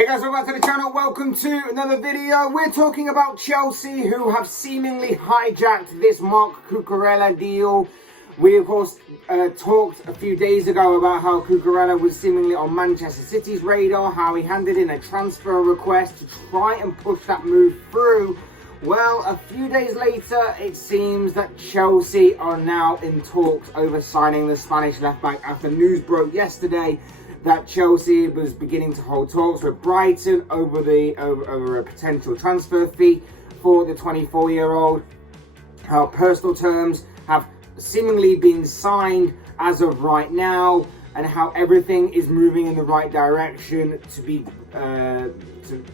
Hey guys, welcome back to the channel. Welcome to another video. We're talking about Chelsea, who have seemingly hijacked this Marc Cucurella deal. We of course talked a few days ago about how Cucurella was seemingly on Manchester City's radar, how he handed in a transfer request to try and push that move through. Well, a few days later, it seems that Chelsea are now in talks over signing the Spanish left-back after news broke yesterday that Chelsea was beginning to hold talks with Brighton over a potential transfer fee for the 24-year-old. How personal terms have seemingly been signed as of right now, and how everything is moving in the right direction to be to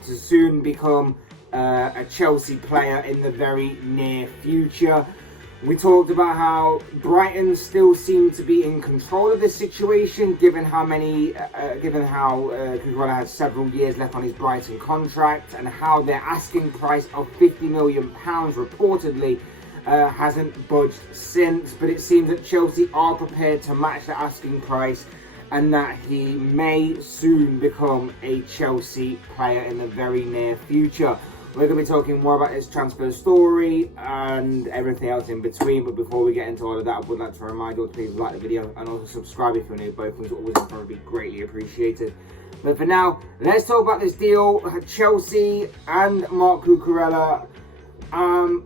soon become a Chelsea player in the very near future. We talked about how Brighton still seem to be in control of this situation, given how Cucurella has several years left on his Brighton contract, and how their asking price of £50 million reportedly hasn't budged since. But it seems that Chelsea are prepared to match the asking price, and that he may soon become a Chelsea player in the very near future. We're going to be talking more about his transfer story and everything else in between. But before we get into all of that, I would like to remind you all to please like the video and also subscribe if you're new. Both things always going to be greatly appreciated. But for now, let's talk about this deal. Chelsea and Marc Cucurella.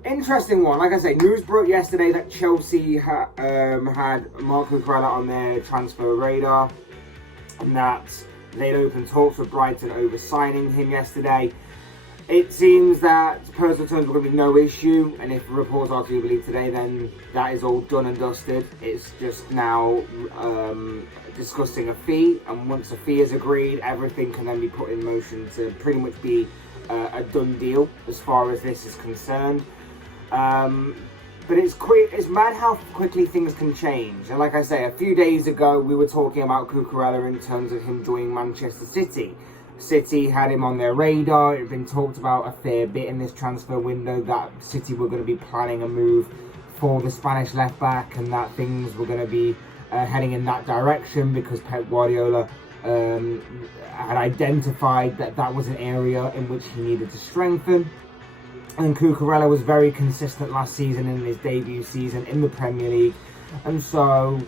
Interesting one. Like I say, news broke yesterday that Chelsea had Marc Cucurella on their transfer radar, and that they'd opened talks with Brighton over signing him yesterday. It seems that personal terms were going to be no issue, and if reports are to be believed today, then that is all done and dusted. It's just now discussing a fee, and once a fee is agreed, everything can then be put in motion to pretty much be a done deal as far as this is concerned. But it's quick. It's mad how quickly things can change. And like I say, a few days ago, we were talking about Cucurella in terms of him joining Manchester City. City had him on their radar. It had been talked about a fair bit in this transfer window that City were going to be planning a move for the Spanish left-back, and that things were going to be heading in that direction because Pep Guardiola had identified that that was an area in which he needed to strengthen. And Cucurella was very consistent last season in his debut season in the Premier League, and so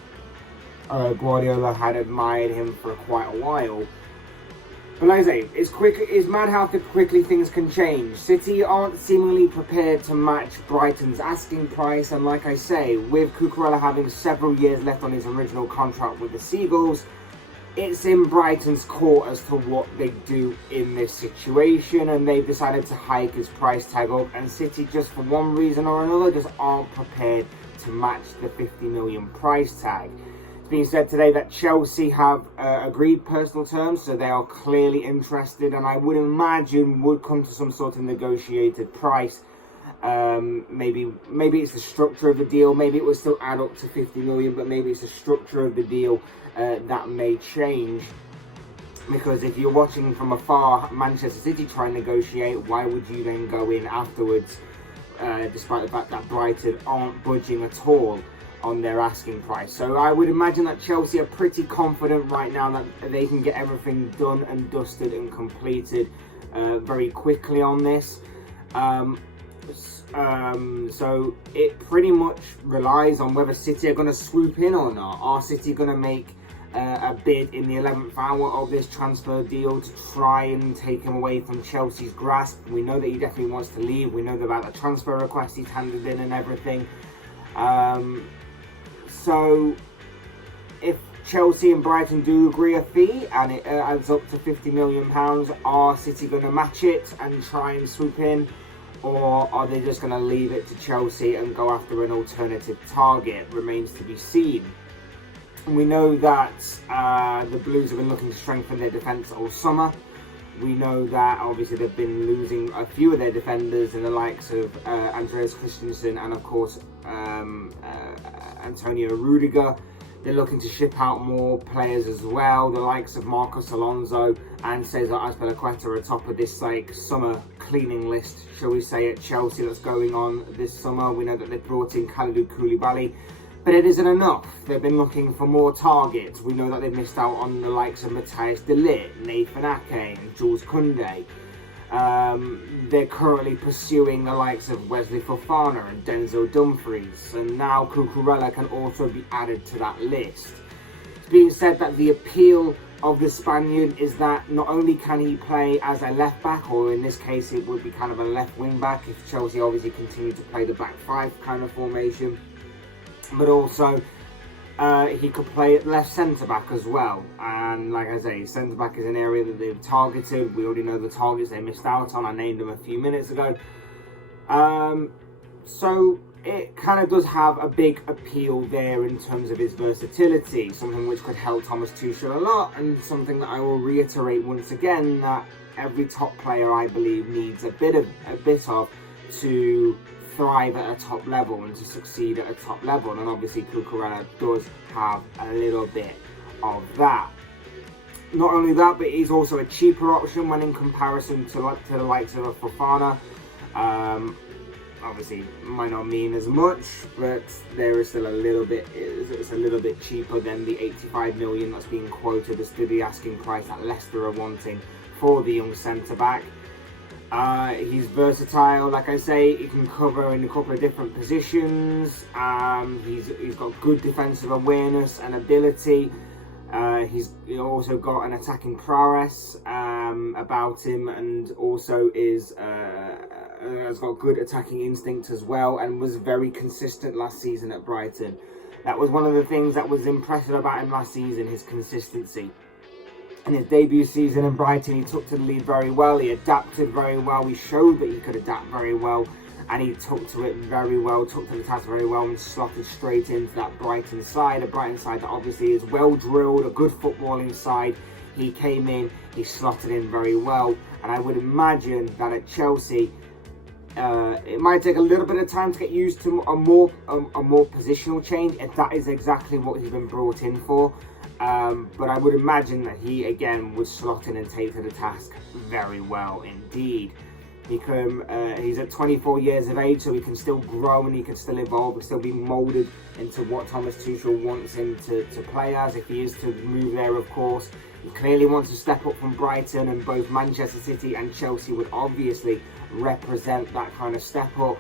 Guardiola had admired him for quite a while. But like I say, it's mad how quickly things can change. City aren't seemingly prepared to match Brighton's asking price, and like I say, with Cucurella having several years left on his original contract with the Seagulls, it's in Brighton's court as to what they do in this situation, and they've decided to hike his price tag up, and City, just for one reason or another, just aren't prepared to match the £50 million price tag. Being said today that Chelsea have agreed personal terms, so they are clearly interested, and I would imagine would come to some sort of negotiated price. Maybe it's the structure of the deal. Maybe it will still add up to 50 million, but maybe it's the structure of the deal that may change. Because if you're watching from afar Manchester City try and negotiate, why would you then go in afterwards, despite the fact that Brighton aren't budging at all on their asking price? So I would imagine that Chelsea are pretty confident right now that they can get everything done and dusted and completed very quickly on this. So it pretty much relies on whether City are going to swoop in or not. Are City going to make a bid in the 11th hour of this transfer deal to try and take him away from Chelsea's grasp? We know that he definitely wants to leave. We know about the transfer request he's handed in and everything. So if Chelsea and Brighton do agree a fee and it adds up to £50 million, are City going to match it and try and swoop in, or are they just going to leave it to Chelsea and go after an alternative target? Remains to be seen. And we know that the Blues have been looking to strengthen their defence all summer. We know that obviously they've been losing a few of their defenders in the likes of Andreas Christensen and of course Antonio Rudiger. They're looking to ship out more players as well. The likes of Marcos Alonso and Cesar Azpilicueta are atop of this summer cleaning list, shall we say, at Chelsea that's going on this summer. We know that they've brought in Kalidou Koulibaly But it isn't enough. They've been looking for more targets. We know that they've missed out on the likes of Matthijs de Ligt, Nathan Ake and Jules Koundé. They're currently pursuing the likes of Wesley Fofana and Denzel Dumfries, and now Cucurella can also be added to that list. It's being said that the appeal of the Spaniard is that not only can he play as a left back, or in this case it would be kind of a left wing back if Chelsea obviously continue to play the back five kind of formation, but also he could play at left centre back as well. And like I say, centre back is an area that they've targeted. We already know the targets they missed out on. I named them a few minutes ago. So it kind of does have a big appeal there in terms of its versatility, something which could help Thomas Tuchel a lot, and something that I will reiterate once again, that every top player, I believe, needs a bit of to thrive at a top level and to succeed at a top level, and obviously Cucurella does have a little bit of that. Not only that, but he's also a cheaper option when in comparison to the likes of a Fofana. Obviously might not mean as much, but there is still a little bit, it's a little bit cheaper than the 85 million that's being quoted as to the asking price that Leicester are wanting for the young centre back. He's versatile, like I say. He can cover in a couple of different positions. He's got good defensive awareness and ability. He's also got an attacking prowess about him, and also has got good attacking instinct as well, and was very consistent last season at Brighton. That was one of the things that was impressive about him last season, his consistency. In his debut season in Brighton, he took to the lead very well, he adapted very well, he showed that he could adapt very well, and he took to it very well, took to the task very well, and slotted straight into that Brighton side, a Brighton side that obviously is well drilled, a good footballing side. He came in, he slotted in very well, and I would imagine that at Chelsea, it might take a little bit of time to get used to a more positional change, if that is exactly what he's been brought in for. But I would imagine that he again would slot in and take to the task very well indeed. He's at 24 years of age, so he can still grow and he can still evolve and still be moulded into what Thomas Tuchel wants him to play as, if he is to move there, of course. He clearly wants to step up from Brighton, and both Manchester City and Chelsea would obviously represent that kind of step up.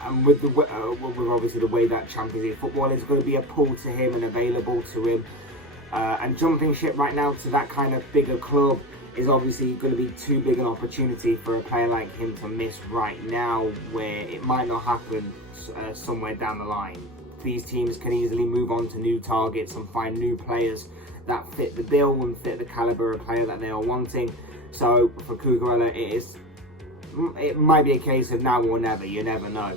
And with obviously the way that Champions League football is going to be a pull to him and available to him, and jumping ship right now to that kind of bigger club is obviously going to be too big an opportunity for a player like him to miss right now, where it might not happen somewhere down the line. These teams can easily move on to new targets and find new players that fit the bill and fit the caliber of player that they are wanting. So for Cucurella, it might be a case of now or never. You never know.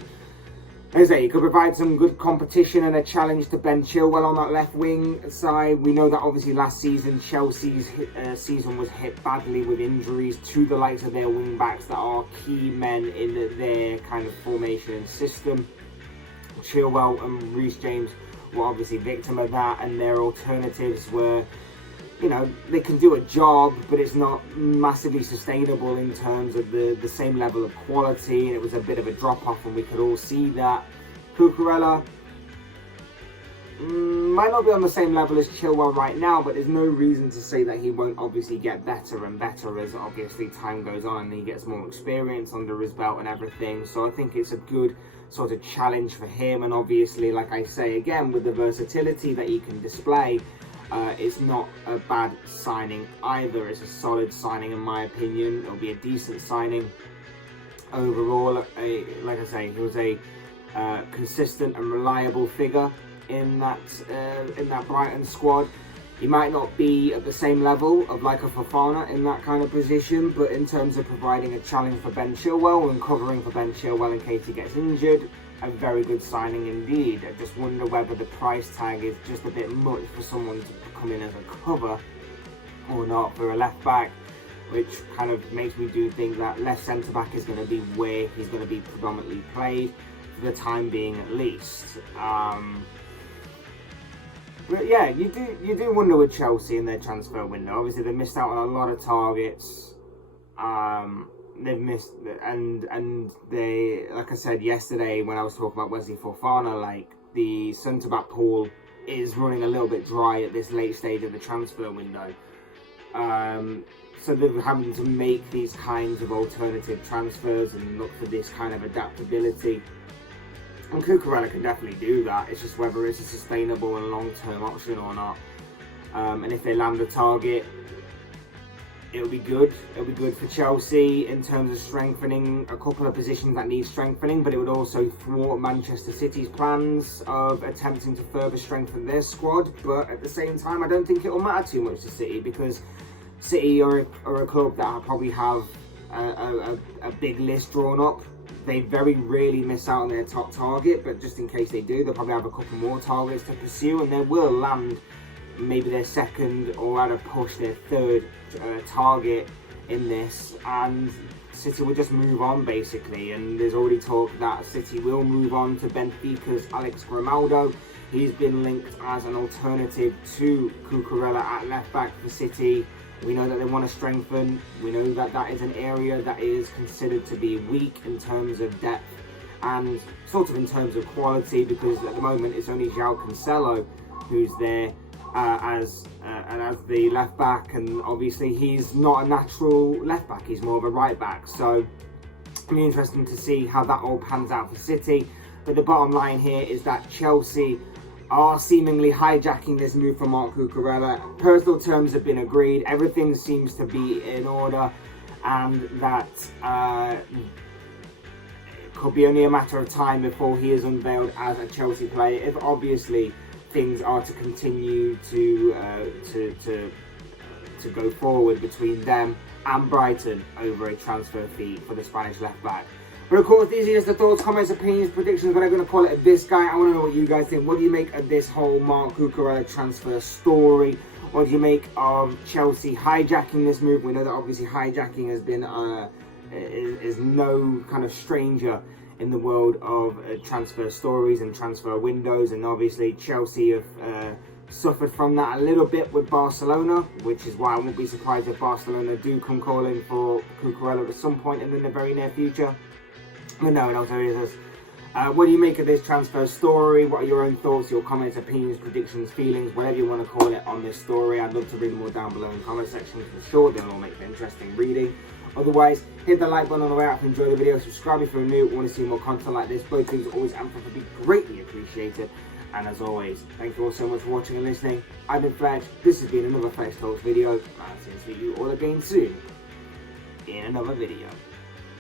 As I say, he could provide some good competition and a challenge to Ben Chilwell on that left wing side. We know that obviously last season Chelsea's season was hit badly with injuries to the likes of their wing backs that are key men in their kind of formation and system. Chilwell and Reece James were obviously victim of that, and their alternatives were, you know, they can do a job, but it's not massively sustainable in terms of the same level of quality, and it was a bit of a drop-off, and we could all see that. Cucurella might not be on the same level as Chilwell right now, but there's no reason to say that he won't obviously get better and better as obviously time goes on and he gets more experience under his belt and everything. So I think it's a good sort of challenge for him, and obviously, like I say again, with the versatility that he can display, it's not a bad signing either. It's a solid signing in my opinion. It'll be a decent signing overall. Like I say, he was a consistent and reliable figure in that Brighton squad. He might not be at the same level of like a Fofana in that kind of position, but in terms of providing a challenge for Ben Chilwell and covering for Ben Chilwell in case he gets injured, a very good signing indeed. I just wonder whether the price tag is just a bit much for someone to come in as a cover or not for a left back, which kind of makes me do think that left centre back is going to be where he's going to be predominantly played for the time being at least. But yeah, you do wonder with Chelsea in their transfer window. Obviously they missed out on a lot of targets. they've missed, and they, like I said yesterday when I was talking about Wesley Fofana, like the centre-back pool is running a little bit dry at this late stage of the transfer window. So they're having to make these kinds of alternative transfers and look for this kind of adaptability. And Cucurella can definitely do that. It's just whether it's a sustainable and long-term option or not. And if they land the target, it'll be good. It'll be good for Chelsea in terms of strengthening a couple of positions that need strengthening, but it would also thwart Manchester City's plans of attempting to further strengthen their squad. But at the same time, I don't think it'll matter too much to City, because City are a club that probably have a big list drawn up. They very rarely miss out on their top target, but just in case they do, they'll probably have a couple more targets to pursue, and they will land maybe their second, or at a push their third target in this, and City will just move on basically. And there's already talk that City will move on to Benfica's Alex Grimaldo. He's been linked as an alternative to Cucurella at left back for City. We know that they want to strengthen. We know that that is an area that is considered to be weak in terms of depth and sort of in terms of quality, because at the moment it's only João Cancelo who's there as the left back, and obviously he's not a natural left back, he's more of a right back. So it'll be interesting to see how that all pans out for City. But the bottom line here is that Chelsea are seemingly hijacking this move from Marc Cucurella. Personal terms have been agreed, everything seems to be in order, and that it could be only a matter of time before he is unveiled as a Chelsea player, if obviously things are to continue to go forward between them and Brighton over a transfer fee for the Spanish left back. But of course, these are just the thoughts, comments, opinions, predictions, what I'm going to call it of this guy. I want to know what you guys think. What do you make of this whole Marc Cucurella transfer story? What do you make of Chelsea hijacking this move? We know that obviously hijacking has been is no kind of stranger in the world of transfer stories and transfer windows, and obviously Chelsea have suffered from that a little bit with Barcelona, which is why I won't be surprised if Barcelona do come calling for Cucurella at some point in the very near future. But no one else knows us. What do you make of this transfer story? What are your own thoughts, your comments, opinions, predictions, feelings, whatever you want to call it on this story? I'd love to read them all down below in the comment section for sure. They'll all make for interesting reading. Otherwise, hit the like button on the way out if you enjoy the video. Subscribe if you're new and want to see more content like this. Both things are always amplified to be greatly appreciated. And as always, thank you all so much for watching and listening. I've been Fletch. This has been another Fletch Talks video. And I'll see you all again soon in another video.